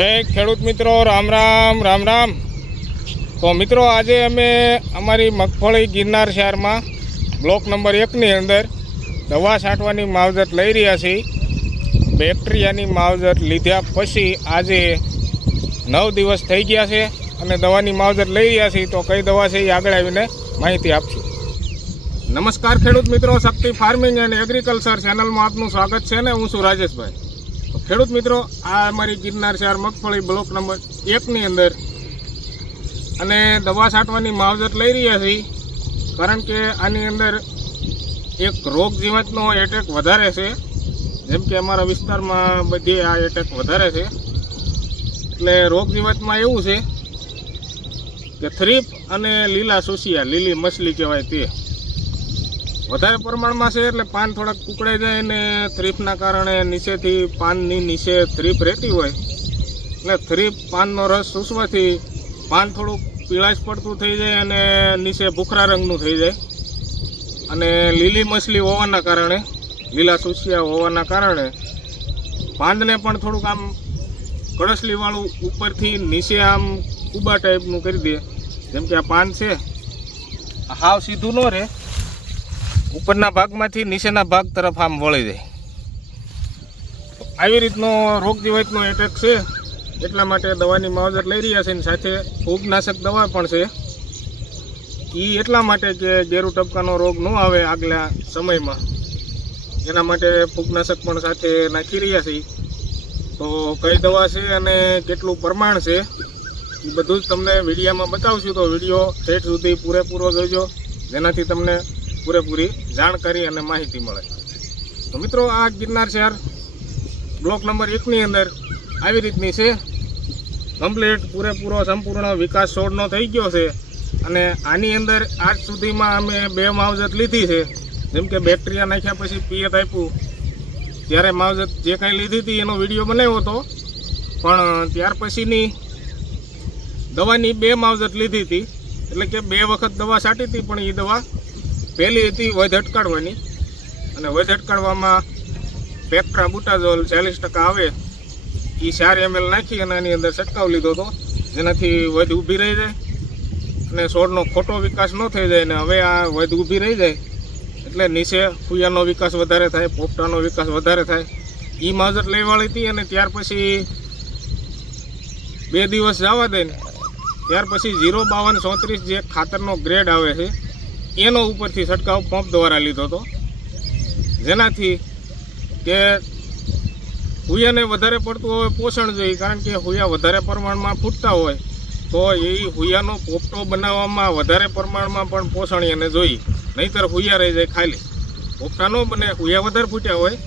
ખેડૂત મિત્રો રામ રામ રામ રામ। તો મિત્રો આજે અમે અમારી મગફળી ગિરનાર શહેરમાં બ્લોક નંબર 1 ની અંદર દવા છાંટવાની માવજત લઈ રહ્યા છીએ। બેક્ટેરિયાની માવજત લીધા પછી આજે 9 દિવસ થઈ ગયા છે અને દવાની માવજત લઈ રહ્યા છીએ। તો કઈ દવા છે એ આગળ આવીને માહિતી આપશું। નમસ્કાર ખેડૂત મિત્રો, શક્તિ ફાર્મિંગ એન્ડ એગ્રીકલ્ચર ચેનલમાં આપનું સ્વાગત છે ને હું છું રાજેશભાઈ। તો ખેડૂત મિત્રો, આ અમારી ગિરનાર શહેર મગફળી બ્લોક નંબર 1 ની અંદર અને દવા છાંટવાની માવજત લઈ રહ્યા છીએ, કારણ કે આની અંદર એક રોગ જીવાતનો એટેક વધારે છે। જેમ કે અમારા વિસ્તારમાં બધી આ એટેક વધારે છે। એટલે રોગ જીવાતમાં એવું છે કે થ્રીપ અને લીલા સોસિયા, લીલી મછલી કહેવાય તે વધારે પ્રમાણમાં છે। એટલે પાન થોડાક કુકડાઈ જાય અને થ્રીપના કારણે નીચેથી પાનની નીચે થ્રીપ રહેતી હોય, એટલે થ્રીપ પાનનો રસ ચૂસવાથી પાન થોડુંક પીળાશ પડતું થઈ જાય અને નીચે ભૂખરા રંગનું થઈ જાય। અને લીલી મછલી હોવાના કારણે, લીલા સુસિયા હોવાના કારણે પાંદને પણ થોડુંક આમ કળસલીવાળું ઉપરથી નીચે આમ કુબા ટાઈપનું કરી દે। જેમ કે આ પાન છે હાવ સીધું ન રહે, ઉપરના ભાગમાંથી નીચેના ભાગ તરફ આમ વળી જાય। આવી રીતનો રોગ જીવાતનો એટેક છે, એટલા માટે દવાની માવજત લઈ રહ્યા છે। અને સાથે ફૂગનાશક દવા પણ છે, એ એટલા માટે કે ગેરુ ટપકાનો રોગ ન આવે આગલા સમયમાં, એના માટે ફૂગનાશક પણ સાથે નાખી રહ્યા છીએ। તો કઈ દવા છે અને કેટલું પ્રમાણ છે એ બધું જ તમને વિડીયોમાં બતાવશું। તો વિડીયો ઠેઠ સુધી પૂરેપૂરો જોજો, જેનાથી તમને પૂરેપૂરી જાણકારી અને માહિતી મળે। તો મિત્રો, આ ગિરનાર શહેર બ્લોક નંબર 1 ની અંદર આવી રીતની છે। કમ્પ્લીટ પૂરેપૂરો સંપૂર્ણ વિકાસ છોડનો થઈ ગયો છે। અને આની અંદર આજ સુધીમાં અમે 2 માવજત લીધી છે। જેમ કે બેક્ટેરિયા નાખ્યા પછી પિયત આપ્યું ત્યારે માવજત જે કાંઈ લીધી હતી એનો વિડીયો બનાવ્યો હતો, પણ ત્યાર પછીની દવાની 2 માવજત લીધી હતી। એટલે કે 2 વખત દવા છાંટી હતી, પણ એ દવા પહેલી હતી વધ અટકાડવાની, અને વધ અટકાડવામાં પેક્ટ્રા બુટાઝોલ 40% આવે એ 4 ml નાખી અને આની અંદર છંટકાવ લીધો હતો, જેનાથી વધ ઊભી રહી જાય અને છોડનો ખોટો વિકાસ ન થઈ જાય। અને હવે આ વધ ઊભી રહી જાય એટલે નીચે ફૂયાનો વિકાસ વધારે થાય, પોપટાનો વિકાસ વધારે થાય, એ માવજત લેવાળી હતી। અને ત્યાર પછી 2 દિવસ જવા દઈને ત્યાર પછી 05234 જે ખાતરનો ગ્રેડ આવે છે એનો ઉપરથી છંટકાવ પંપ દ્વારા લીધો હતો, જેનાથી કે હુયાને વધારે પડતું હવે પોષણ જોઈએ, કારણ કે હુયા વધારે પ્રમાણમાં ફૂટતા હોય તો એ હુયાનો પોપટો બનાવવામાં વધારે પ્રમાણમાં પણ પોષણ એને જોઈએ, નહીંતર હુયા રહી જાય ખાલી। પોપટા ન બને, હુયા વધારે ફૂટ્યા હોય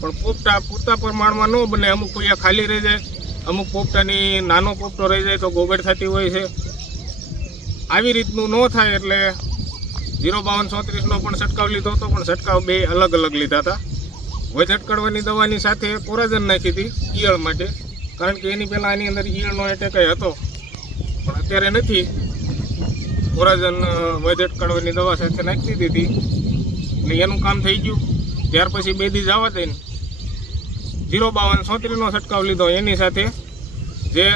પણ પોપટા પૂરતા પ્રમાણમાં ન બને, અમુક હુયા ખાલી રહી જાય, અમુક પોપટાની નાનો પોપટો રહી જાય તો ગોગડ થતી હોય છે। આવી રીતનું ન થાય એટલે 05234નો પણ છંટકાવ લીધો હતો, પણ છંટકાવ 2 અલગ અલગ લીધા હતા। વધ અટકાડવાની દવાની સાથે કોરાજન નાખી હતી ઈયળ માટે, કારણ કે એની પહેલાં આની અંદર ઈયળનો એટેક હતો, પણ અત્યારે નથી। કોરાજન વધ અટકાડવાની દવા સાથે નાખી દીધી એટલે એનું કામ થઈ ગયું। ત્યાર પછી 2 દી જવા દઈને 05234નો છંટકાવ લીધો, એની સાથે જે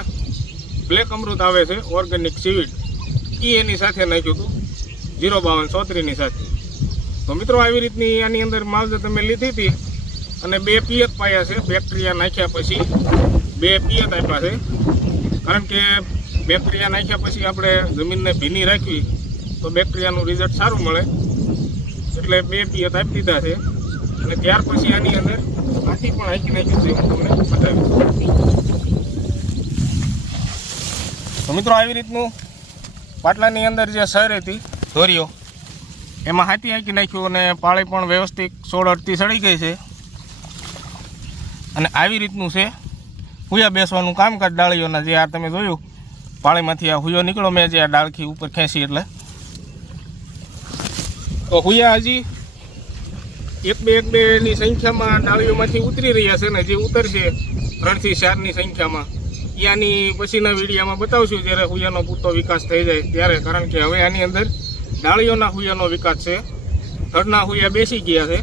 બ્લેક અમૃત આવે છે ઓર્ગેનિક સીવીડ એ એની સાથે નાખ્યું હતું 05234ની સાથે। તો મિત્રો, આવી રીતની આની અંદર માવજત અમે લીધી હતી અને 2 પિયત પાયા છે। બેક્ટેરિયા નાખ્યા પછી 2 પિયત આપ્યા છે, કારણ કે બેક્ટેરિયા નાખ્યા પછી આપણે જમીનને ભીની રાખવી તો બેક્ટેરિયાનું રિઝલ્ટ સારું મળે, એટલે 2 પિયત આપી દીધા છે। અને ત્યાર પછી આની અંદર હાથી પણ હાંકી નાખ્યું છે, હું તમને બતાવીશ। તો મિત્રો, આવી રીતનું પાટલાની અંદર જે સર હતી ધોરીઓ એમાં હાથી હાંકી નાખ્યું અને પાળી પણ વ્યવસ્થિત 16 સડી ગઈ છે। અને આવી રીતનું છે હુયા બેસવાનું કામકાજ ડાળીઓના, જે આ તમે જોયું પાળીમાંથી આ હુયો નીકળો મેં જે આ ડાળખી ઉપર ખેંચી, એટલે તો હુયા હજી 1-2-1-2ની સંખ્યામાં ડાળીઓમાંથી ઉતરી રહ્યા છે, ને જે ઉતરશે 3 થી 4ની સંખ્યામાં યાની પછીના વિડીયોમાં બતાવશું, જ્યારે હુયાનો પૂરતો વિકાસ થઈ જાય ત્યારે, કારણ કે હવે આની અંદર ડાળીઓના હુયાનો વિકાસ છે, થડના હુયા બેસી ગયા છે।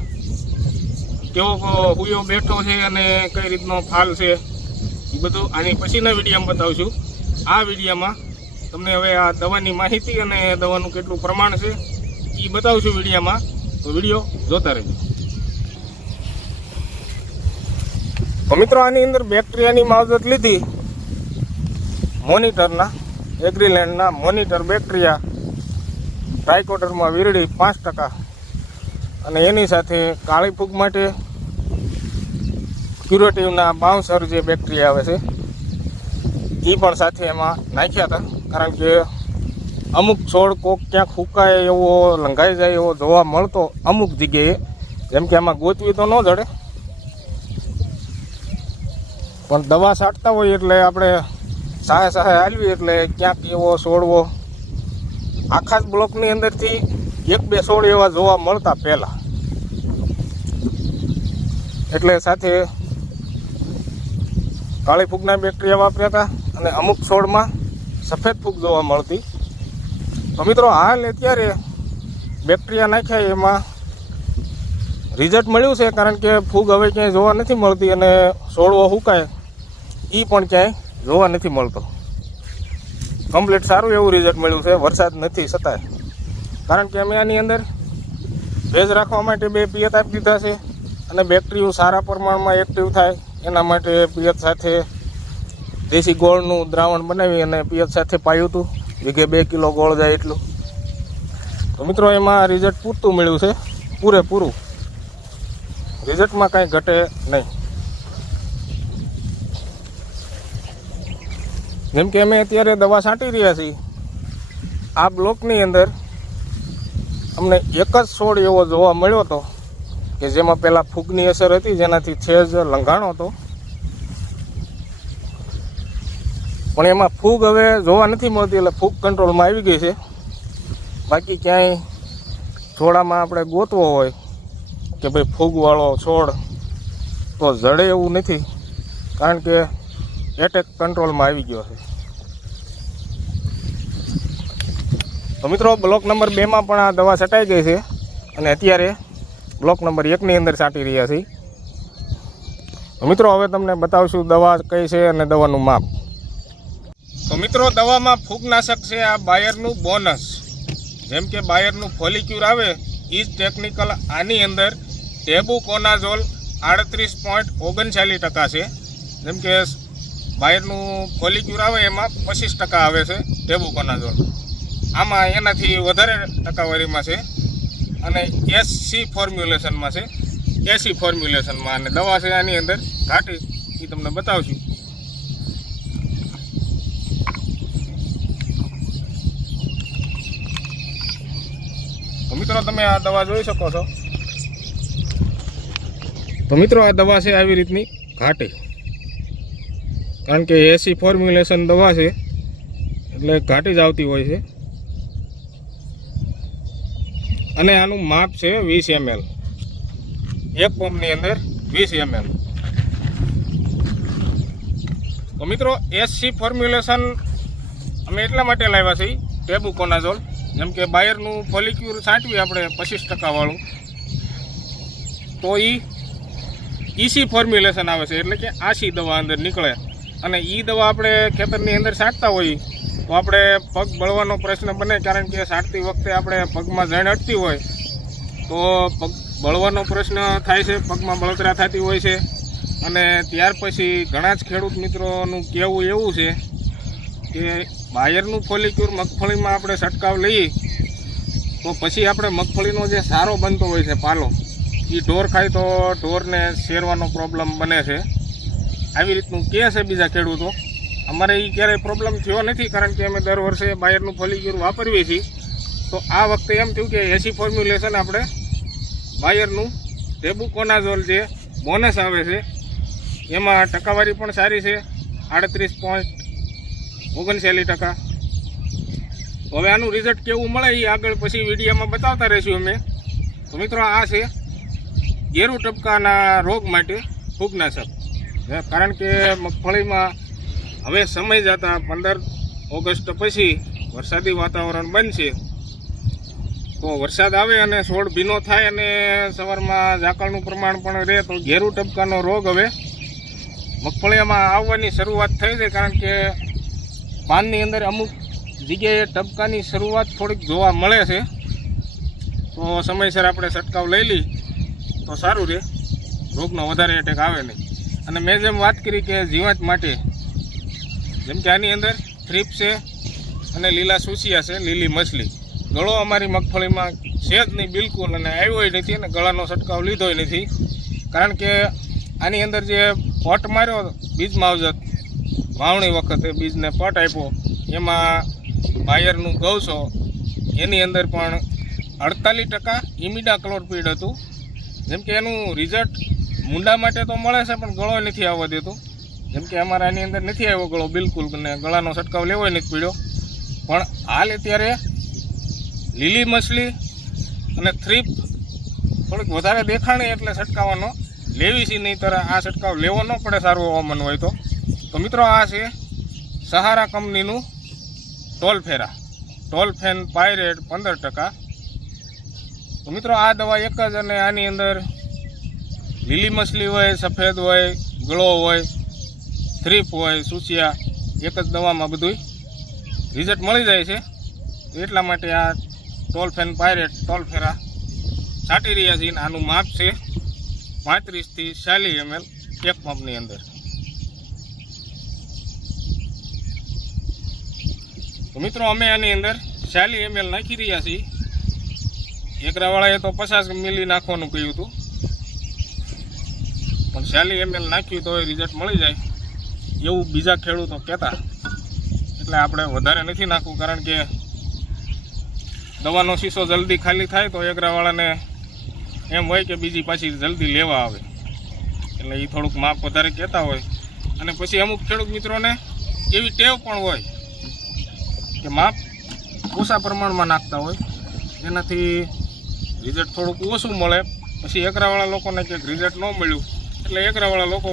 કેવો હુયો બેઠો છે અને કઈ રીતનો ફાલ છે એ બધું આની પછીના વિડીયોમાં બતાવશું. આ વિડીયોમાં તમને હવે આ દવાની માહિતી અને દવાનું કેટલું પ્રમાણ છે એ બતાવશું વિડીયોમાં, તો વિડીયો જોતા રહેજો. તો મિત્રો આની અંદર બેક્ટેરિયાની માવજત લીધી મોનિટરના, એગ્રીલેન્ડના મોનિટર બેક્ટેરિયા, ટ્રાઇકોડર્મા વિરડી 5%, અને એની સાથે કાળી ફૂગ માટે ક્યુરેટિવના બાઉન્સર જે બેક્ટેરિયા આવે છે એ પણ સાથે એમાં નાખ્યા હતા. કારણ કે અમુક છોડ કોક ક્યાંક ફૂંકાય એવો, લંઘાઈ જાય એવો જોવા મળતો અમુક જગ્યાએ, જેમ કે આમાં ગોતવી તો ન જડે, પણ દવા છાંટતા હોય એટલે આપણે સાહે હાલવી એટલે ક્યાંક એવો છોડવો આખા જ બ્લોકની અંદરથી 1-2 છોડ એવા જોવા મળતા પહેલાં. એટલે સાથે કાળી ફૂગના બેક્ટેરિયા વાપર્યા હતા અને અમુક છોડમાં સફેદ ફૂગ જોવા મળતી. તો મિત્રો હાલ અત્યારે બેક્ટેરિયા નાખ્યા એમાં રિઝલ્ટ મળ્યું છે, કારણ કે ફૂગ હવે ક્યાંય જોવા નથી મળતી અને છોડવો ફૂંકાય એ પણ ક્યાંય જોવા નથી મળતો. કમ્પ્લીટ સારું એવું રિઝલ્ટ મળ્યું છે, વરસાદ નથી છતાંય. કારણ કે અમે આની અંદર ભેજ રાખવા માટે 2 પિયત આપી દીધા છે અને બેક્ટેરિયા સારા પ્રમાણમાં એક્ટિવ થાય એના માટે પિયત સાથે દેશી ગોળનું દ્રાવણ બનાવી અને પિયત સાથે પાયું હતું, વીઘે 2 કિલો ગોળ જાય એટલું. તો મિત્રો એમાં રિઝલ્ટ પૂરતું મળ્યું છે, પૂરેપૂરું રિઝલ્ટમાં કાંઈ ઘટે નહીં. જેમ કે અમે અત્યારે દવા છાંટી રહ્યા છીએ, આ બ્લોકની અંદર અમને એક જ છોડ એવો જોવા મળ્યો હતો કે જેમાં પહેલાં ફૂગની અસર હતી, જેનાથી છેજ લંઘાણો હતો, પણ એમાં ફૂગ હવે જોવા નથી મળતી, એટલે ફૂગ કંટ્રોલમાં આવી ગઈ છે. બાકી ક્યાંય છોડામાં આપણે ગોતવો હોય કે ભાઈ ફૂગવાળો છોડ તો જડે એવું નથી, કારણ કે એટેક કંટ્રોલમાં આવી ગયો છે. તો મિત્રો બ્લોક નંબર 2માં પણ આ દવા છટાઈ ગઈ છે અને અત્યારે બ્લોક નંબર 1ની અંદર છાંટી રહ્યા છીએ. તો મિત્રો હવે તમને બતાવશું દવા કઈ છે અને દવાનું માપ. તો મિત્રો દવામાં ફૂગનાશક છે આ બાયરનું બોનસ. જેમ કે બાયરનું ફોલિક્યુર આવે એ જ ટેકનિકલ આની અંદર ટેબુકોનાઝોલ 38.39% છે. જેમ કે બાયરનું ફોલિક્યુર આવે એમાં 25% આવે છે ટેબુકોનાઝોલ, આમાં એનાથી વધારે ટકાવારીમાં છે અને એસસી ફોર્મ્યુલેશનમાં છે, એસી ફોર્મ્યુલેશનમાં. અને દવા છે આની અંદર ઘાટી, એ તમને બતાવશું. તો મિત્રો તમે આ દવા જોઈ શકો છો. તો મિત્રો આ દવા છે આવી રીતની ઘાટી, કારણ કે એસી ફોર્મ્યુલેશન દવા છે એટલે ઘાટી જ આવતી હોય છે. અને આનું માપ છે 20 ml, એક પંપની અંદર 20 ml. તો મિત્રો એસસી ફોર્મ્યુલેશન અમે એટલા માટે લાવ્યા છીએ ટેબુકોનાઝોલ, જેમ કે બાયરનું ફોલિક્યુર છાંટવી આપણે 25% વાળું, તો એ ઈસી ફોર્મ્યુલેશન આવે છે, એટલે કે આસી દવા અંદર નીકળે. અને એ દવા આપણે ખેતરની અંદર છાંટતા હોઈએ તો આપણે પગ બળવાનો પ્રશ્ન બને, કારણ કે છાંટતી વખતે આપણે પગમાં જણ અટતી હોય તો પગ બળવાનો પ્રશ્ન થાય છે, પગમાં બળતરા થતી હોય છે. અને ત્યાર પછી ઘણા જ ખેડૂત મિત્રોનું કહેવું એવું છે કે બાયરનું ફોલિક્યુર મગફળીમાં આપણે છંટકાવ લઈએ તો પછી આપણે મગફળીનો જે સારો બનતો હોય છે પાલો, એ ઢોર ખાય તો ઢોરને શેરવાનો પ્રોબ્લેમ બને છે. આવી રીતનું કહે છે બીજા ખેડૂતો. અમારે એ ક્યારેય પ્રોબ્લેમ થયો નથી, કારણ કે અમે દર વર્ષે બાયરનું ફોલિક્યુર વાપરીએ છીએ. તો આ વખતે એમ થયું કે એસી ફોર્મ્યુલેશન આપણે બાયરનું ટેબુકોનાઝોલ જે બોનસ આવે છે એમાં ટકાવારી પણ સારી છે, 38.39%. હવે આનું રિઝલ્ટ કેવું મળે એ આગળ પછી વિડીયોમાં બતાવતા રહીશું અમે. તો મિત્રો આ છે ગેરુ ટપકાના રોગ માટે ફૂગનાશક. કારણ કે મગફળીમાં હવે સમય જતા 15 ઓગસ્ટ પછી વરસાદી વાતાવરણ બનશે, તો વરસાદ આવે અને છોડ ભીનો થાય અને સવારમાં ઝાકળનું પ્રમાણ પણ રહે તો ગેરુ ટપકાનો રોગ હવે મગફળીમાં આવવાની શરૂઆત થઈ છે, કારણ કે પાનની અંદર અમુક જગ્યાએ ટપકાની શરૂઆત થોડીક જોવા મળે છે. તો સમયસર આપણે છંટકાવ લઈ લઈ તો સારું રહે, રોગનો વધારે એટેક આવે નહીં. અને મેં જેમ વાત કરી કે જીવાત માટે, જેમ કે આની અંદર થ્રીપ છે અને લીલા સુસિયા છે, લીલી મછલી. ગળો અમારી મગફળીમાં છે જ નહીં બિલકુલ, અને આવ્યોય નથી અને ગળાનો છંટકાવ લીધોય નથી. કારણ કે આની અંદર જે પટ માર્યો બીજ માવજત વાવણી વખતે બીજને પટ આપ્યો, એમાં બાયરનું ગૌસો એની અંદર પણ 48% ઇમિડાક્લોપ્રિડ હતું. જેમ કે એનું રિઝલ્ટ મુંડા માટે તો મળે છે, પણ ગળો નથી આવવા દેતો. જેમ કે અમારે આની અંદર નથી આવ્યો ગળો બિલકુલ, અને ગળાનો છંટકાવ લેવો નથી પડ્યો. પણ હાલ અત્યારે લીલી મછલી અને થ્રીપ થોડીક વધારે દેખાણી એટલે છંટકાવવાનો લેવી છે, નહીં તર આ છંટકાવ લેવો ન પડે સારું હવામાન હોય તો. તો મિત્રો આ છે સહારા કંપનીનું ટોલફેન પાયરેટ 15%. તો મિત્રો આ દવા એક જ, અને આની અંદર લીલી મછલી હોય, સફેદ હોય, ગળો હોય, થ્રીપ હોય, સુસિયા, એક જ દવામાં બધું રિઝલ્ટ મળી જાય છે. એટલા માટે આ ટોલફેન પાયરેટ ટોલફેરા છાંટી રહ્યા છીએ. આનું માપ છે 35 થી 40 ml એક પંપની અંદર. તો મિત્રો અમે આની અંદર 40 ml નાખી રહ્યા છીએ. એકરાવાળાએ તો 50 ml નાખવાનું કહ્યું હતું, પણ 40 ml નાખ્યું તો રિઝલ્ટ મળી જાય એવું બીજા ખેડૂતો કહેતા. એટલે આપણે વધારે નથી નાખવું, કારણ કે દવાનો શીશો જલ્દી ખાલી થાય તો એકરાવાળાને એમ હોય કે બીજી પાછી જલ્દી લેવા આવે, એટલે એ થોડુંક માપ વધારે કહેતા હોય. અને પછી અમુક ખેડૂત મિત્રોને એવી ટેવ પણ હોય કે માપ ઓછા પ્રમાણમાં નાખતા હોય, જેનાથી રિઝલ્ટ થોડુંક ઓછું મળે. પછી એકરાવાળા લોકોને કંઈક રિઝલ્ટ ન મળ્યું એટલે એકરાવાળા લોકો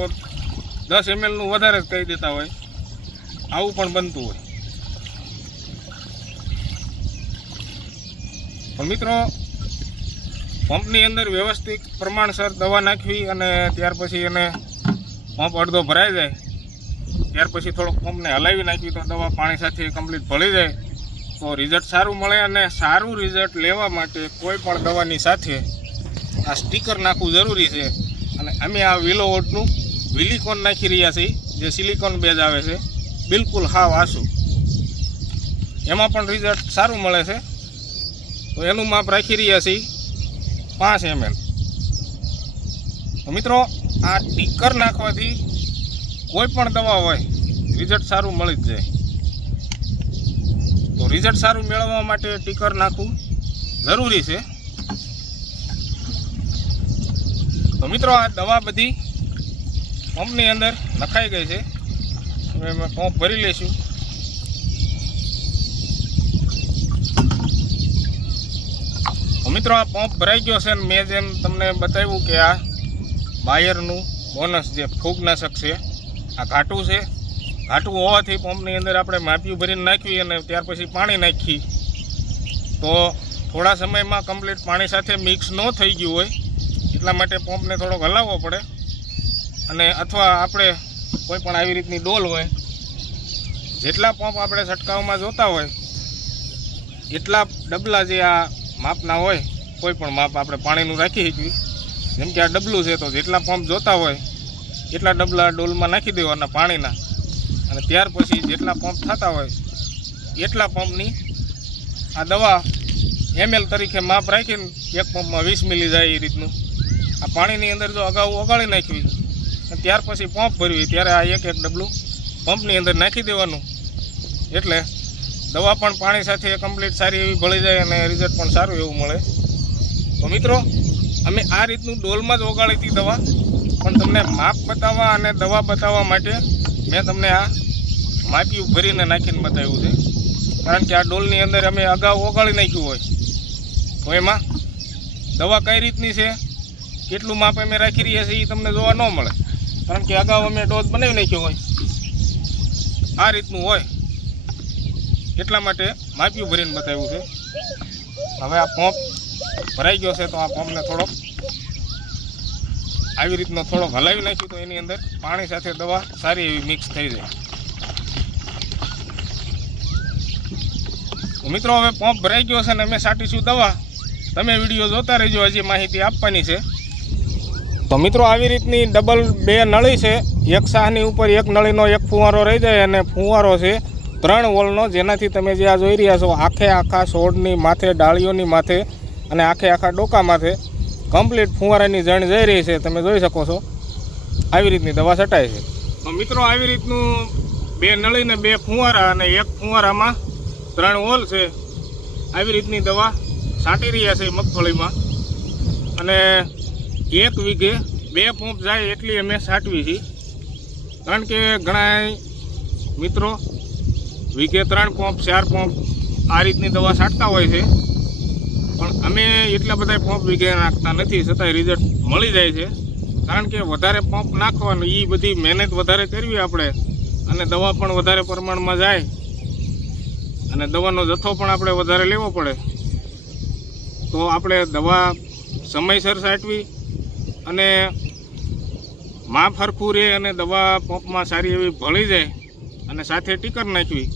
10 mlનું વધારે જ કહી દેતા હોય, આવું પણ બનતું હોય. પણ મિત્રો પંપની અંદર વ્યવસ્થિત પ્રમાણસર દવા નાખવી, અને ત્યાર પછી એને પંપ અડધો ભરાઈ જાય ત્યાર પછી થોડોક પંપને હલાવી નાખવી તો દવા પાણી સાથે કમ્પ્લીટ ભળી જાય તો રિઝલ્ટ સારું મળે. અને સારું રિઝલ્ટ લેવા માટે કોઈ પણ દવાની સાથે આ સ્ટીકર નાખવું જરૂરી છે. અને અમે આ વિલોવોટનું વિલિકોન નાખી રહ્યા છીએ, જે સિલિકોન બેઝ આવે છે, બિલકુલ હાવ આસું, એમાં પણ રિઝલ્ટ સારું મળે છે. તો એનું માપ રાખી રહ્યા છીએ 5 ml. તો મિત્રો આ ટીકર નાખવાથી કોઈ પણ દવા હોય રિઝલ્ટ સારું મળી જ જાય. તો રિઝલ્ટ સારું મેળવવા માટે ટીકર નાખવું જરૂરી છે. તો મિત્રો આ દવા બધી પંપની અંદર નખાઈ ગઈ છે. હવે અમે પંપ ભરી લઈશું. તો મિત્રો આ પંપ ભરાઈ ગયો છે, અને મેં જેમ તમને બતાવ્યું કે આ બાયરનું બોનસ જે ફૂગનાશક છે, આ ઘાટું છે. ઘાટું હોવાથી પંપની અંદર આપણે માપિયું ભરીને નાખવી અને ત્યાર પછી પાણી નાખી તો થોડા સમયમાં કમ્પ્લીટ પાણી સાથે મિક્સ ન થઈ ગયું હોય, એટલા માટે પંપને થોડોક હલાવવો પડે. અને અથવા આપણે કોઈ પણ આવી રીતની ડોલ હોય, જેટલા પંપ આપણે છંટકાવમાં જોતા હોય એટલા ડબલા જે આ માપના હોય, કોઈ પણ માપ આપણે પાણીનું રાખી શકીએ. જેમ કે આ ડબલું છે તો જેટલા પંપ જોતા હોય એટલા ડબલા ડોલમાં નાખી દેવાના પાણીના, અને ત્યાર પછી જેટલા પંપ થતા હોય એટલા પંપની આ દવા ml તરીકે માપ રાખીને એક પંપમાં 20 મિલી જાય એ રીતનું આ પાણીની અંદર જો અગાઉ ઓગાળી નાખવી અને ત્યાર પછી પંપ ભરવી, ત્યારે આ એક ડબલું પંપની અંદર નાખી દેવાનું, એટલે દવા પણ પાણી સાથે કમ્પ્લીટ સારી એવી ભળી જાય અને રિઝલ્ટ પણ સારું એવું મળે. તો મિત્રો અમે આ રીતનું ડોલમાં જ ઓગાળી હતી દવા, પણ તમને માપ બતાવવા અને દવા બતાવવા માટે મેં તમને આ માપિયું ભરીને નાખીને બતાવ્યું છે. કારણ કે આ ડોલની અંદર અમે અગાઉ ઓગાળી નાખ્યું હોય તો એમાં દવા કઈ રીતની છે, કેટલું માપ અમે રાખી રહ્યા છીએ એ તમને જોવા ન મળે, કારણ કે અગાઉ અમે ડોઝ બનાવી નાખ્યો હોય આ રીતનું હોય, એટલા માટે માપિયું ભરીને બતાવ્યું છે. હવે આ પંપ ભરાઈ ગયો છે તો આ પંપને થોડોક આવી રીતનો થોડો હલાવી નાખ્યું તો એની અંદર પાણી સાથે દવા સારી એવી મિક્સ થઈ જાય. તો મિત્રો હવે પંપ ભરાઈ ગયો છે અને અમે છાંટીશું દવા. તમે વિડીયો જોતા રહેજો, હજી માહિતી આપવાની છે. તો મિત્રો આવી રીતની ડબલ 2 નળી છે. એક શાહની ઉપર એક નળીનો એક ફુવારો રહી જાય અને ફુવારો છે 3 વોલ્ટનો, જેનાથી તમે જે આ જોઈ રહ્યા છો આખા છોડની માથે, ડાળીઓની માથે અને આખા ડોકા માથે કમ્પ્લીટ ફુવારાની જણ જઈ રહી છે. તમે જોઈ શકો છો આવી રીતની દવા છટાય છે. તો મિત્રો આવી રીતનું 2 નળીને 2 ફુવારા અને એક ફુવારામાં 3 હોલ છે. આવી રીતની દવા છાંટી રહ્યા છે મગફળીમાં અને 1 વીઘે 2 પંપ જાય એટલી અમે છાંટવી છીએ. કારણ કે ઘણા મિત્રો વીઘે 3 પંપ 4 પંપ આ રીતની દવા છાંટતા હોય છે, પણ અમે એટલા બધા પંપ વીઘે નાખતા નથી, છતાંય રિઝલ્ટ મળી જાય છે. કારણ કે વધારે પંપ નાખવાનું એ બધી મહેનત વધારે કરવી આપણે, અને દવા પણ વધારે પ્રમાણમાં જાય અને દવાનો જથ્થો પણ આપણે વધારે લેવો પડે. તો આપણે દવા સમયસર છાંટવી અને માપ હરખું રહે અને દવા પંપમાં સારી એવી ભળી જાય અને સાથે ટીકર નાખવી,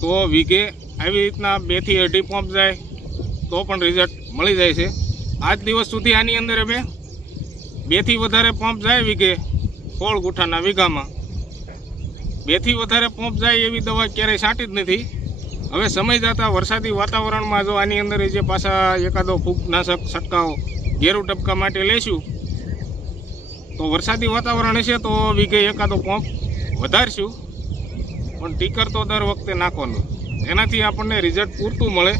તો વીઘે આવી રીતના 2 થી 2.5 પંપ જાય તો પણ રિઝલ્ટ મળી જાય છે. આજ દિવસ સુધી આની અંદર અમે 2 થી વધારે પંપ જાય વીઘે 16 ગુઠાના વીઘામાં 2 થી વધારે પંપ જાય એવી દવા ક્યારેય છાંટી જ નથી. હવે સમય જતાં વરસાદી વાતાવરણમાં જો આની અંદર જે પાછા એકાદો ફૂગનાશક છંટકાવ ઘેરું ટપકા માટે લઈશું તો વરસાદી વાતાવરણ હશે તો વીઘે એકાદો પંપ વધારશું, પણ ટીકર તો દર વખતે નાખવાનું. એનાથી આપણને રિઝલ્ટ પૂરતું મળે.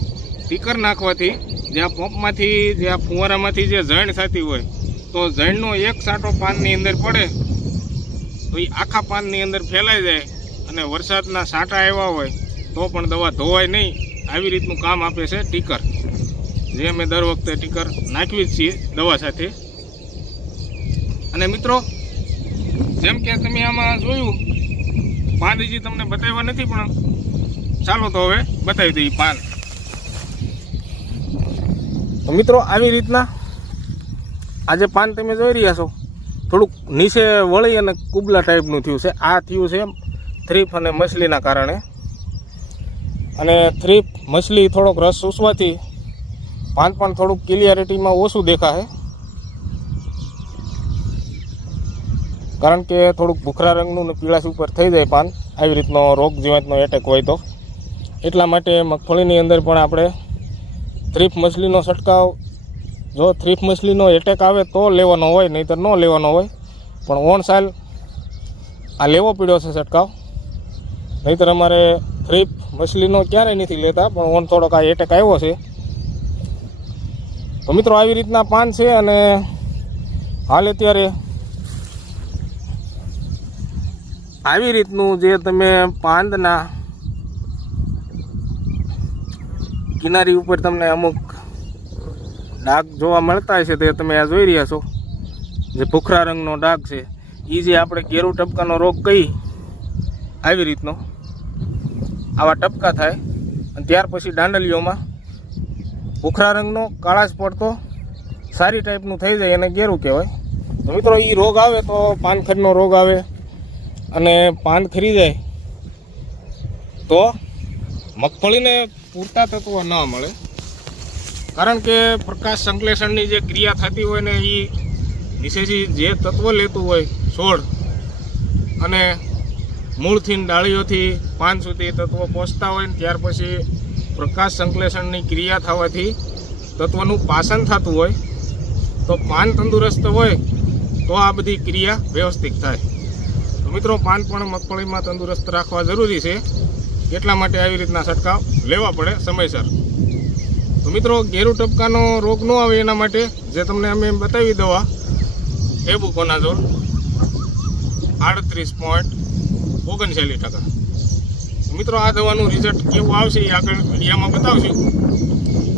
ટીકર નાખવાથી જે આ પંપમાંથી, જે આ ફુવારામાંથી જે ઝણ થતી હોય તો ઝણનો એક સાંટો પાનની અંદર પડે તો એ આખા પાનની અંદર ફેલાઈ જાય અને વરસાદના સાંટા આવ્યા હોય તો પણ દવા ધોવાય નહીં. આવી રીતનું કામ આપે છે ટીકર, જે અમે દર વખતે ટીકર નાખવી જ છીએ દવા સાથે. અને મિત્રો જેમ કે તમે આમાં જોયું પાન હજી તમને બતાવ્યા નથી, પણ ચાલો તો હવે બતાવી દઈએ પાન. તો મિત્રો આવી રીતના આજે પાન તમે જોઈ રહ્યા છો થોડુંક નીચે વળી અને કુબલા ટાઈપનું થયું છે. આ થયું છે થ્રીપ અને મછલીના કારણે, અને થ્રીપ મછલી થોડોક રસ ચૂસવાથી પાન પણ થોડુંક ક્લિયરિટીમાં ઓછું દેખાય, કારણ કે થોડુંક ભૂખરા રંગનું ને પીળાશ ઉપર થઈ જાય પાન આવી રીતનો રોગ જીવાતનો એટેક હોય તો. એટલા માટે મગફળીની અંદર પણ આપણે થ્રીપ મછલીનો છંટકાવ, જો થ્રીપ મછલીનો એટેક આવે તો લેવાનો હોય, નહીંતર ન લેવાનો હોય. પણ ઓણ સાલ આ લેવો પડ્યો છે છંટકાવ, નહીંતર અમારે થ્રીપ મછલીનો ક્યારેય નથી લેતા, પણ ઓણ થોડોક આ એટેક આવ્યો છે. તો મિત્રો આવી રીતના પાન છે. અને હાલ અત્યારે આવી રીતનું જે તમે પાંદના કિનારી ઉપર તમને અમુક ડાઘ જોવા મળતા હશે, તે તમે આ જોઈ રહ્યા છો જે ભૂખરા રંગનો ડાઘ છે, એ જે આપણે ઘેરું ટપકાનો રોગ કહી, આવી રીતનો આવા ટપકા થાય અને ત્યાર પછી દાંડલીઓમાં ભૂખરા રંગનો કાળાશ પડતો સારી ટાઈપનું થઈ જાય, એને ઘેરું કહેવાય. તો મિત્રો એ રોગ આવે તો પાનખરનો રોગ આવે અને પાન ખરી જાય તો મગફળીને પૂરતા તત્વો ન મળે. કારણ કે પ્રકાશ સંશ્લેષણની જે ક્રિયા થતી હોય ને એ નીચેથી જે તત્વો લેતું હોય છોડ અને મૂળથી ડાળીઓથી પાન સુધી તત્વો પહોંચતા હોય ને ત્યાર પછી પ્રકાશ સંશ્લેષણની ક્રિયા થવાથી તત્વનું પાચન થતું હોય તો પાન તંદુરસ્ત હોય તો આ બધી ક્રિયા વ્યવસ્થિત થાય. તો મિત્રો પાન પણ મગફળીમાં તંદુરસ્ત રાખવા જરૂરી છે, એટલા માટે આવી રીતના છંટકાવ લેવા પડે સમયસર. તો મિત્રો ઘેરું ટપકાનો રોગ ન આવે એના માટે જે તમને અમે બતાવી દવા ટેબુકોનાઝોલ 38.39%. મિત્રો આ દવાનું રિઝલ્ટ કેવું આવશે એ આગળ વિડીયામાં બતાવશું.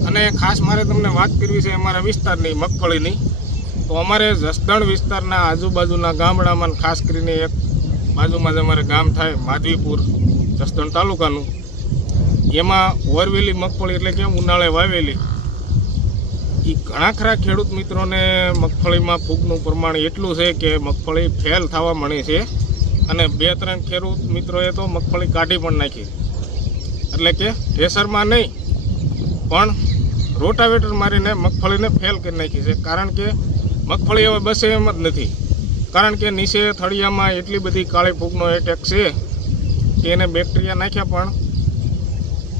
અને ખાસ મારે તમને વાત કરવી છે અમારા વિસ્તારની મગફળીની. તો અમારે જસદણ વિસ્તારના આજુબાજુના ગામડામાં ખાસ કરીને એક બાજુમાં જ અમારે ગામ થાય માધવીપુર જસદણ તાલુકાનું, એમાં વરવેલી મગફળી એટલે કે ઉનાળે વાવેલી એ ઘણા ખરા ખેડૂત મિત્રોને મગફળીમાં ફૂગનું પ્રમાણ એટલું છે કે મગફળી ફેલ થવા મળી છે અને 2-3 ખેડૂત મિત્રોએ તો મગફળી કાઢી પણ નાખી. એટલે કે થ્રેસરમાં નહીં પણ રોટાવેટર મારીને મગફળીને ફેલ કરી નાખી છે. કારણ કે મગફળી હવે બસે એમ જ નથી. કારણ કે નીચે થળિયામાં એટલી બધી કાળી ફૂગનો એટેક છે કે એને બેક્ટેરિયા નાખ્યા પણ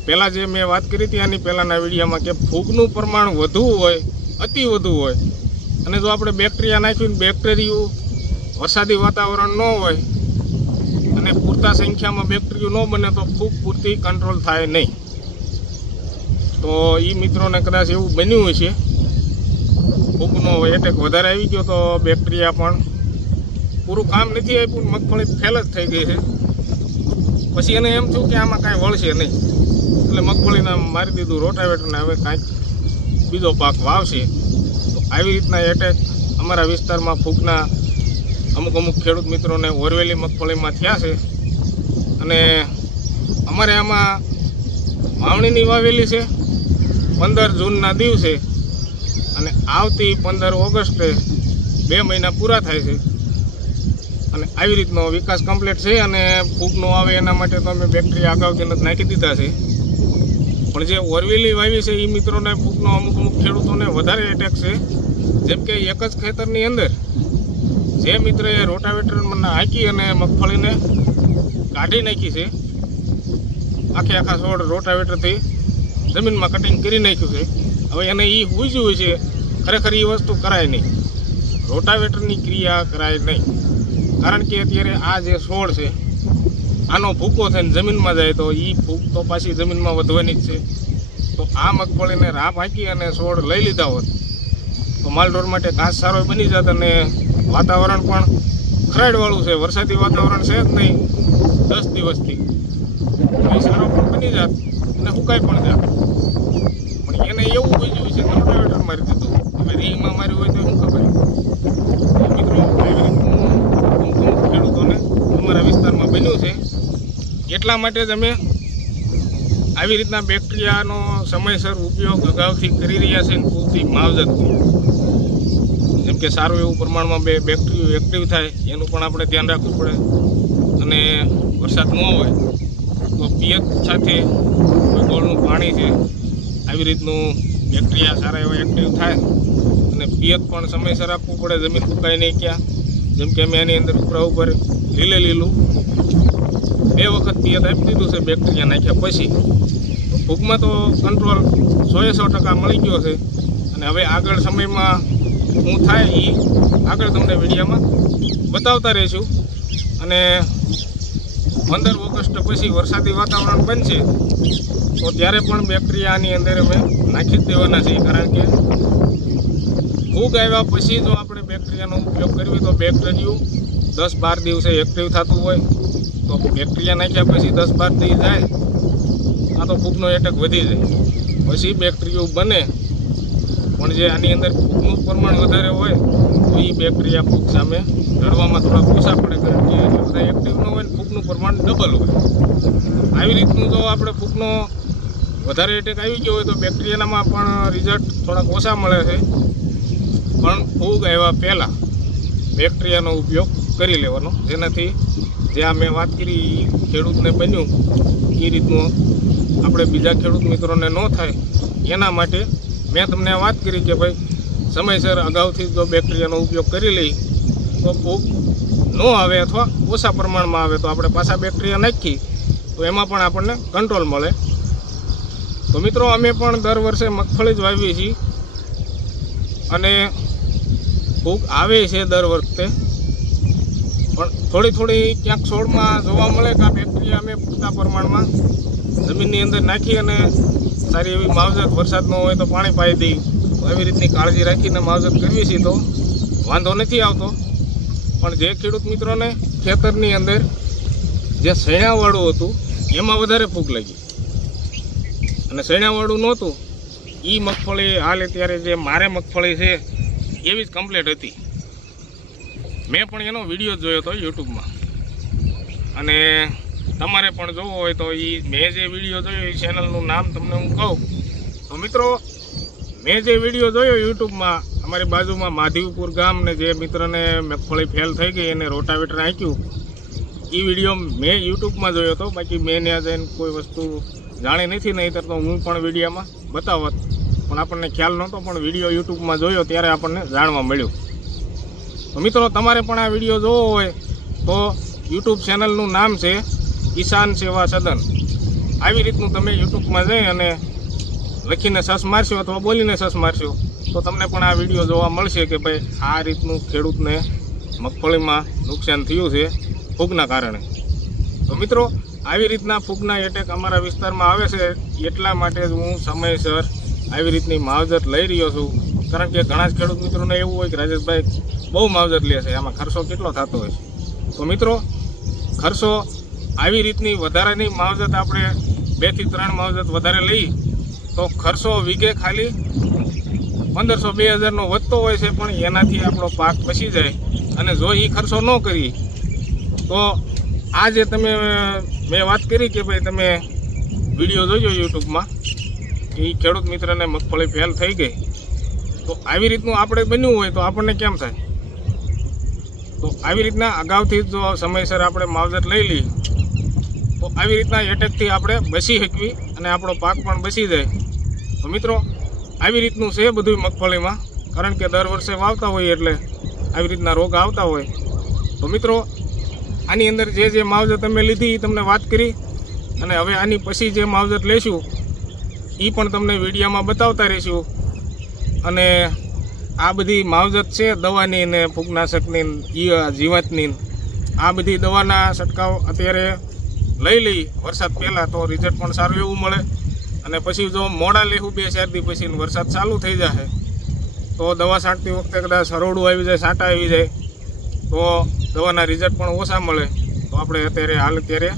પહેલાં જે મેં વાત કરી હતી આની પહેલાંના વિડીયોમાં કે ફૂગનું પ્રમાણ વધુ હોય, અતિ વધુ હોય અને જો આપણે બેક્ટેરિયા નાખ્યું ને બેક્ટેરિયું વરસાદી વાતાવરણ ન હોય અને પૂરતા સંખ્યામાં બેક્ટેરિયું ન બને તો ફૂગ પૂરતી કંટ્રોલ થાય નહીં. તો એ મિત્રોને કદાચ એવું બન્યું હોય છે, ફૂગનો એટેક વધારે આવી ગયો તો બેક્ટેરિયા પણ પૂરું કામ નથી આપ્યું, મગફળી ફેલ જ થઈ ગઈ છે. પછી એને એમ થયું કે આમાં કાંઈ વળશે નહીં એટલે મગફળીને મારી દીધું રોટાવેટરને, હવે કાંઈક બીજો પાક વાવશે. તો આવી રીતના એટેક અમારા વિસ્તારમાં ફૂગના અમુક ખેડૂત મિત્રોને ઓરવેલી મગફળીમાં થયા છે. અને અમારે આમાં વાવણીની વાવેલી છે 15 જૂનના દિવસે અને આવતી 15 ઓગસ્ટે 2 મહિના પૂરા થાય છે. અને આવી રીતનો વિકાસ કમ્પ્લીટ છે અને ફૂગ ન આવે એના માટે તો અમે બેક્ટેરિયા અગાઉથી જ નાખી દીધા છે. પણ જે ઓરવેલી વાવી છે એ મિત્રોને ફૂગનો અમુક ખેડૂતોને વધારે એટેક છે. જેમ કે એક જ ખેતરની અંદર જે મિત્રએ રોટાવેટરમાં હાંકી અને મગફળીને કાઢી નાખી છે, આખા છોડ રોટાવેટરથી જમીનમાં કટિંગ કરી નાખ્યું છે. હવે એને એ બૂઝ્યું હોય છે ખરેખર એ વસ્તુ કરાય નહીં, રોટાવેટરની ક્રિયા કરાય નહીં. કારણ કે અત્યારે આ જે છોડ છે આનો ભૂકો થઈને જમીનમાં જાય તો એ ફૂગ તો પાછી જમીનમાં વધવાની જ છે. તો આ મગફળીને રાપ હાંકી અને છોડ લઈ લીધા હોત તો માલઢોર માટે ઘાસ સારો બની જાત અને વાતાવરણ પણ ખરાડવાળું છે, વરસાદી વાતાવરણ છે જ નહીં 10 દિવસથી, એ સારો પણ બની જાત અને સુકાઈ પણ જાત. પણ એને એવું બીજું છે કે રોટાવેટર મારી દીધું, હવે રીંગમાં માર્યું હોય તો શું ખબર. મિત્રો આવી રીતનું ખેડૂતોને અમારા વિસ્તારમાં બન્યું છે. એટલા માટે જ અમે આવી રીતના બેક્ટેરિયાનો સમયસર ઉપયોગ અગાઉથી કરી રહ્યા છે. પૂરતી માવજત, જેમ કે સારું એવું પ્રમાણમાં બેક્ટેરિયા એક્ટિવ થાય એનું પણ આપણે ધ્યાન રાખવું પડે. અને વરસાદ ન હોય તો પિયત સાથે ગોળનું પાણી છે આવી રીતનું બેક્ટેરિયા સારા એવા એક્ટિવ થાય અને પિયત પણ સમયસર આપવું પડે, જમીન ફૂંકાય નહીં ક્યાં. જેમ કે અમે એની અંદર ઉપર લીલું 2 વખત પિયત આપી દીધું છે બેક્ટેરિયા નાખ્યા પછી. તો ફૂગમાં તો કંટ્રોલ 100% મળી ગયો છે. અને હવે આગળ સમયમાં શું થાય એ આગળ તમને વિડીયોમાં બતાવતા રહીશું. અને 15 ઓગસ્ટ પછી વરસાદી વાતાવરણ બનશે તો ત્યારે પણ બેક્ટેરિયાની અંદર અમે નાખી જ દેવાના છીએ. કારણ કે ફૂગ આવ્યા પછી જો આપણે બેક્ટેરિયાનો ઉપયોગ કરવી તો બેક્ટેરિયું 10-12 દિવસે એક્ટિવ થતું હોય તો બેક્ટેરિયા નાખ્યા પછી 10-12 દિવસ જાય આ તો ફૂગનો એટેક વધી જાય, પછી બેક્ટેરિયું બને. પણ જે આની અંદર ફૂગનું પ્રમાણ વધારે હોય તો એ બેક્ટેરિયા ફૂગ સામે લડવામાં થોડા ઓછા પડે, કારણ કે એટલા બધા એક્ટિવ ન હોય ને ફૂગનું પ્રમાણ ડબલ હોય. આવી રીતનું જો આપણે ફૂગનો વધારે એટેક આવી ગયો હોય તો બેક્ટેરિયાનામાં પણ રિઝલ્ટ થોડાક ઓછા મળે છે. પણ ફૂગ આવ્યા પહેલાં બેક્ટેરિયાનો ઉપયોગ કરી લેવાનો, જેનાથી જે આ મેં વાત કરી ખેડૂતને બન્યું એ રીતનું આપણે બીજા ખેડૂત મિત્રોને ન થાય એના માટે મેં તમને વાત કરી કે ભાઈ સમયસર અગાઉથી જો બેક્ટેરિયાનો ઉપયોગ કરી લઈ તો ફૂગ ન આવે અથવા ઓછા પ્રમાણમાં આવે તો આપણે પાછા બેક્ટેરિયા નાખી તો એમાં પણ આપણને કંટ્રોલ મળે. તો મિત્રો અમે પણ દર વર્ષે મગફળી જ વાવીએ છીએ અને ફૂગ આવે છે દર વખતે, પણ થોડી ક્યાંક છોડમાં જોવા મળે કે આ બેક્ટેરિયા અમે પૂરતા પ્રમાણમાં જમીનની અંદર નાખી અને સારી એવી માવજત, વરસાદ ન હોય તો પાણી પાઈ દઈ, તો આવી રીતની કાળજી રાખીને માવજત કરવી છીએ તો વાંધો નથી આવતો. પણ જે ખેડૂત મિત્રોને ખેતરની અંદર જે સૈણાવાળું હતું એમાં વધારે ફૂગ લાગી અને સૈણાવાળું નહોતું એ મગફળી હાલ અત્યારે જે મારે મગફળી છે એવી જ કમ્પ્લીટ હતી. મેં પણ એનો વિડીયો જોયો હતો યુટ્યુબમાં અને તમારે પણ જોવો હોય તો એ મેં જે વિડીયો જોયો એ ચેનલનું નામ તમને હું કહું તો મિત્રો મેં જે વિડીયો જોયો યુટ્યુબમાં અમારી બાજુમાં માધીપુર ગામ ને જે મિત્રને મગફળી ફેલ થઈ ગઈ એને રોટાવેટર નાખ્યું, એ વિડીયો મેં યુટ્યુબમાં જોયો હતો. બાકી મેં ત્યાં જઈને કોઈ વસ્તુ જાણી નથી, નહીંતર તો હું પણ વિડીયોમાં બતાવત, પણ આપણને ખ્યાલ નહોતો. પણ વિડીયો યુટ્યુબમાં જોયો ત્યારે આપણને જાણવા મળ્યું. તો મિત્રો તમારે પણ આ વિડીયો જોવો હોય તો યુટ્યુબ ચેનલનું નામ છે કિસાન સેવા સદન. આવી રીતનું તમે યુટ્યુબમાં જઈ અને લખીને સર્ચ મારશો અથવા બોલીને સર્ચ મારશો તો તમને પણ આ વિડીયો જોવા મળશે કે ભાઈ આ રીતનું ખેડૂતને મગફળીમાં નુકસાન થયું છે ફૂગના કારણે. તો મિત્રો આવી રીતના ફૂગના એટેક અમારા વિસ્તારમાં આવે છે, એટલા માટે જ હું સમયસર આવી રીતની માવજત લઈ રહ્યો છું. કારણ કે ઘણા જ ખેડૂત મિત્રોને એવું હોય કે રાજેશભાઈ બહુ માવજત લે છે, આમાં ખર્ચો કેટલો થતો હોય છે. તો મિત્રો ખર્ચો આવી રીતની વધારાની માવજત આપણે 2 થી 3 માવજત વધારે લઈ તો ખર્ચો વીઘે ખાલી 1500-2000નો વધતો હોય છે, પણ એનાથી આપણો પાક બચી જાય. અને જો એ ખર્ચો ન કરી તો આ જે તમે મેં વાત કરી કે ભાઈ તમે વિડીયો જોજો યુટ્યુબમાં કે એ ખેડૂત મિત્રને મગફળી ફેલ થઈ ગઈ, તો આવી રીતનું આપણે બન્યું હોય તો આપણને કેમ થાય? તો આવી રીતના અગાઉથી જો સમયસર આપણે માવજત લઈ લઈએ તો આવી રીતના એટેકથી આપણે બચી શકવી અને આપણો પાક પણ બચી જાય. તો મિત્રો આવી રીતનું છે બધું મગફળીમાં, કારણ કે દર વર્ષે વાવતા હોય એટલે આવી રીતના રોગ આવતા હોય. તો મિત્રો આની અંદર જે માવજત અમે લીધી એ તમને વાત કરી, અને હવે આની પછી જે માવજત લેશું એ પણ તમને વિડીયોમાં બતાવતા રહીશું. અને આ બધી માવજત છે દવાની ને ફૂગનાશકની, જીવાતની, આ બધી દવાના છંટકાવ અત્યારે લઈ લઈ વરસાદ પહેલાં તો રિઝલ્ટ પણ સારું એવું મળે. અને પછી જો મોડા લેવું 2-4 દી પછી વરસાદ ચાલુ થઈ જશે તો દવા છાંટતી વખતે કદાચ હરોડું આવી જાય, છાંટા આવી જાય તો દવાના રિઝલ્ટ પણ ઓછા મળે. તો આપણે અત્યારે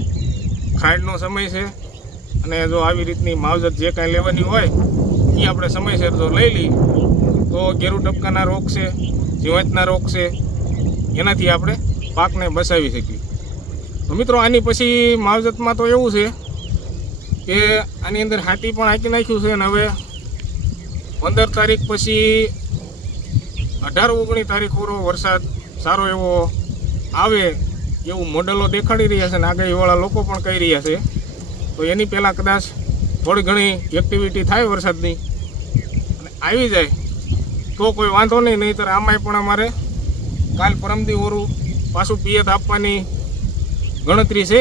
ખાંડનો સમય છે, અને જો આવી રીતની માવજત જે કાંઈ લેવાની હોય એ આપણે સમયસર જો લઈ લઈએ તો ગેરુ ટપકાના રોગ છે, જીવાતના રોગ છે, એનાથી આપણે પાકને બચાવી શકીએ. તો મિત્રો આની પછી માવજતમાં તો એવું છે કે આની અંદર હાથી પણ હાંકી નાખ્યું છે, અને હવે 15 તારીખ પછી 18-19 તારીખ વરસાદ સારો એવો આવે એવું મોડલો દેખાડી રહ્યા છે, અને આગાહીવાળા લોકો પણ કહી રહ્યા છે. તો એની પહેલાં કદાચ થોડી ઘણી એક્ટિવિટી થાય વરસાદની અને આવી જાય તો કોઈ વાંધો નહીં. નહીંતર આમાંય પણ અમારે કાલ પરમદી ઓરું પાછું પિયત આપવાની ગણતરી છે,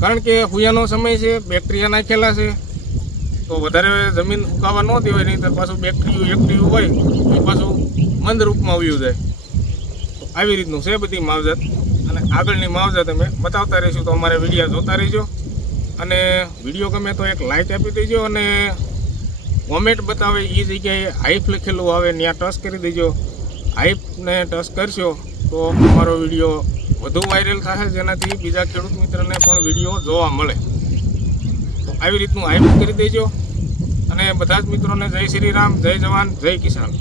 કારણ કે હુયાનો સમય છે, બેક્ટેરિયા નાખેલા છે, તો વધારે જમીન સુકાવા ન દેવાય, નહીંતર પાછું બેક્ટેરિયું એક્ટિવ હોય એ પાછું મંદ રૂપમાં આવ્યું જાય. તો આવી રીતનું છે બધી માવજત, અને આગળની માવજત અમે બતાવતા રહીશું. તો અમારે વિડીયો જોતા રહીજો, અને વિડીયો ગમે તો એક લાઇક આપી દેજો, અને કોમેન્ટ બતાવે એ જગ્યાએ હાઈપ લખેલું આવે ત્યાં ટચ કરી દેજો. હાઈપને ટચ કરશો તો અમારો વિડીયો વધુ વાયરલ થશે, જેનાથી બીજા ખેડૂત મિત્રને પણ વિડીયો જોવા મળે. તો આવી રીતનું હાઈપ કરી દેજો, અને બધા જ મિત્રોને જય શ્રી રામ, જય જવાન, જય કિસાન.